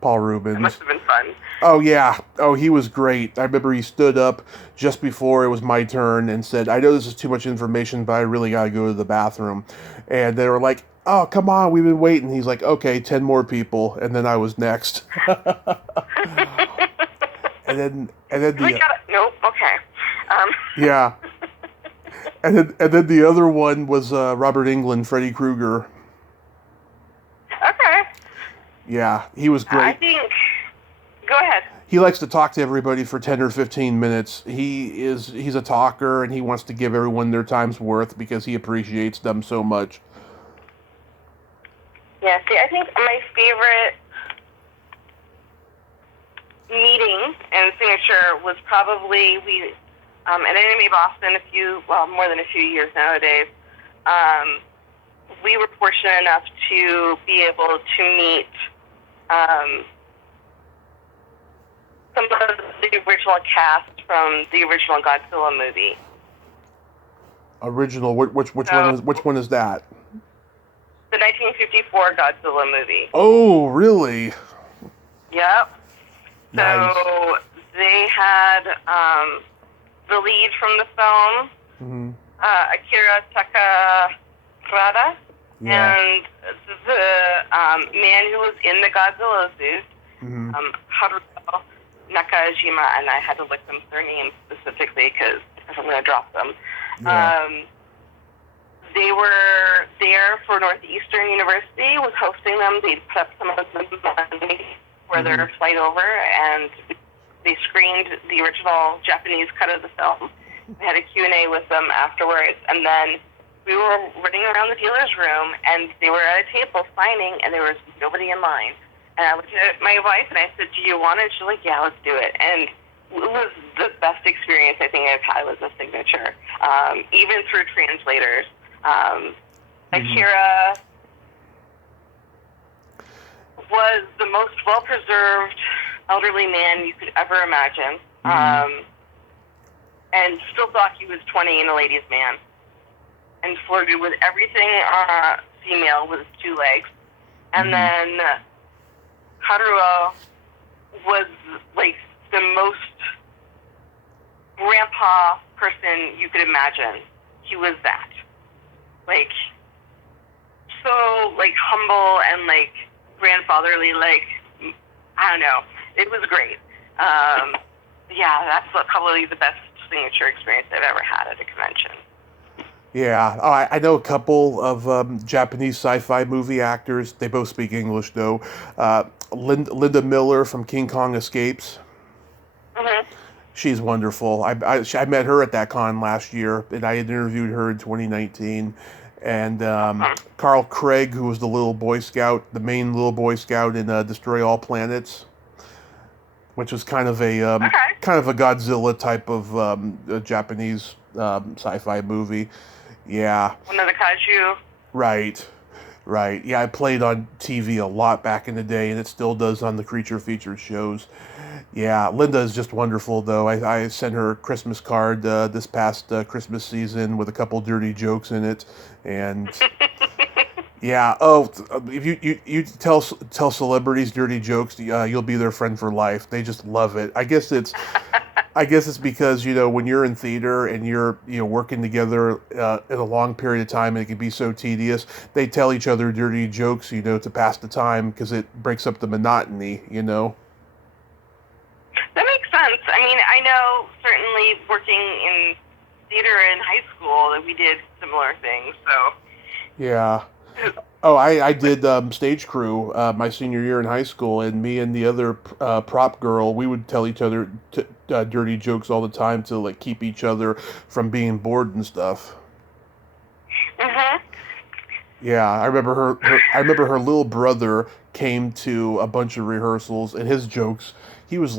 Paul Rubens. That must have been fun. Oh, yeah. Oh, he was great. I remember he stood up just before it was my turn and said, I know this is too much information, but I really got to go to the bathroom. And they were like, oh, come on, we've been waiting. He's like, okay, 10 more people. And then I was next. and then the... Nope, okay. Yeah. And then the other one was Robert Englund, Freddy Krueger. Okay. Yeah, he was great. I think... Go ahead. He likes to talk to everybody for 10 or 15 minutes. He's a talker, and he wants to give everyone their time's worth because he appreciates them so much. Yeah, see, I think my favorite meeting and signature was probably at Anime Boston more than a few years nowadays. We were fortunate enough to be able to meet some of the original cast from the original Godzilla movie. Original? Which one is that? The 1954 Godzilla movie. Oh, really? Yep. Nice. So they had the lead from the film, Akira Takarada, and the man who was in the Godzilla suit, Haruo Nakajima, and I had to look them their names specifically because I'm going to drop them. Yeah. They were there for Northeastern University, was hosting them. They put up some of them for their flight over, and they screened the original Japanese cut of the film. We had a Q&A with them afterwards, and then we were running around the dealer's room, and they were at a table signing, and there was nobody in line. And I looked at my wife, and I said, "Do you want it?" She's like, "Yeah, let's do it." And it was the best experience I think I've had with a signature, even through translators. Akira was the most well-preserved elderly man you could ever imagine, and still thought he was 20 and a ladies' man, and flirted with everything female with his two legs. And then Haruo was like the most grandpa person you could imagine. He was that. Like, so, like, humble and, like, grandfatherly, like, I don't know. It was great. Yeah, that's probably the best signature experience I've ever had at a convention. Yeah. Oh, I know a couple of Japanese sci-fi movie actors. They both speak English, though. Linda Miller from King Kong Escapes. She's wonderful. I met her at that con last year, and I had interviewed her in 2019. And Carl Craig, who was the little Boy Scout, the main little Boy Scout in Destroy All Planets, which was kind of a Godzilla type of Japanese sci-fi movie. Yeah. One of the kaiju. Right. Yeah, I played on TV a lot back in the day, and it still does on the creature feature shows. Yeah, Linda is just wonderful, though. I sent her a Christmas card this past Christmas season with a couple dirty jokes in it, and yeah. Oh, if you tell celebrities dirty jokes, you'll be their friend for life. They just love it. I guess it's because when you're in theater and you're working together in a long period of time, and it can be so tedious. They tell each other dirty jokes, to pass the time because it breaks up the monotony. That makes sense. I mean, I know certainly working in theater in high school that we did similar things. So yeah. Oh, I did stage crew my senior year in high school, and me and the other prop girl, we would tell each other dirty jokes all the time to like keep each other from being bored and stuff. Yeah, I remember her little brother came to a bunch of rehearsals, and his jokes, he was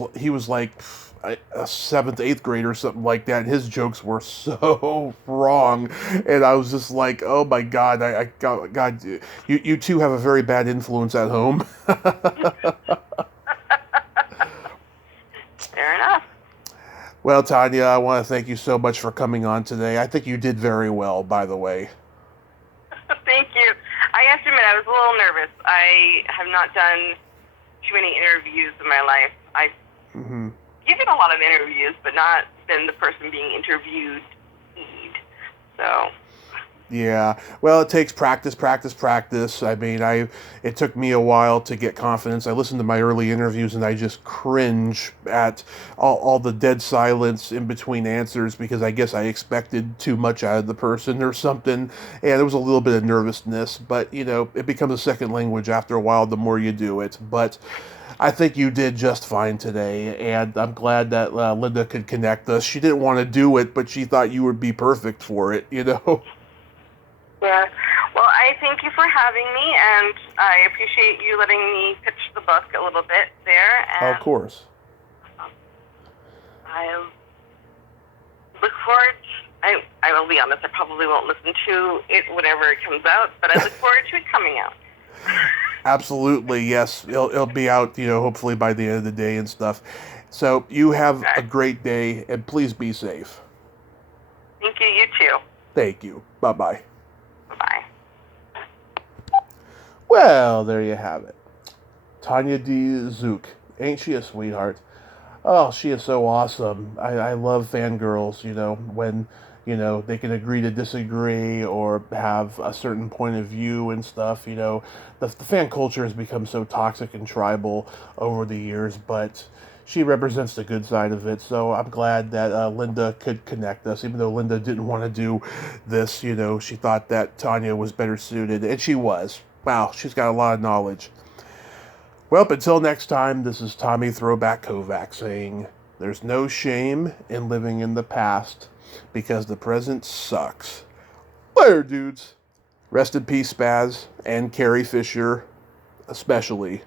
like a 7th, 8th grader or something like that, and his jokes were so wrong, and I was just like, oh my God, God, you two have a very bad influence at home. Fair enough. Well, Tanya, I want to thank you so much for coming on today. I think you did very well, by the way. Thank you. I have to admit, I was a little nervous. I have not done too many interviews in my life. I've given a lot of interviews, but not been the person being interviewed. So. Yeah. Well, it takes practice. I mean, it took me a while to get confidence. I listened to my early interviews and I just cringe at all the dead silence in between answers because I guess I expected too much out of the person or something. And there was a little bit of nervousness, but it becomes a second language after a while the more you do it. But I think you did just fine today, and I'm glad that Linda could connect us. She didn't want to do it, but she thought you would be perfect for it, Yeah. Well, I thank you for having me, and I appreciate you letting me pitch the book a little bit there. And of course. I look forward. I will be honest. I probably won't listen to it whenever it comes out, but I look forward to it coming out. Absolutely, yes. It'll be out, hopefully by the end of the day and stuff. So you have a great day, and please be safe. Thank you. You too. Thank you. Bye-bye. Bye. Well, there you have it. Tanya D Zuke. Ain't she a sweetheart? Oh, she is so awesome. I love fangirls, when, they can agree to disagree or have a certain point of view and stuff, The fan culture has become so toxic and tribal over the years, but she represents the good side of it, so I'm glad that Linda could connect us, even though Linda didn't want to do this, she thought that Tanya was better suited, and she was. Wow, she's got a lot of knowledge. Well, until next time, this is Tommy Throwback Kovac saying, there's no shame in living in the past because the present sucks. Later, dudes. Rest in peace, Spaz, and Carrie Fisher, especially.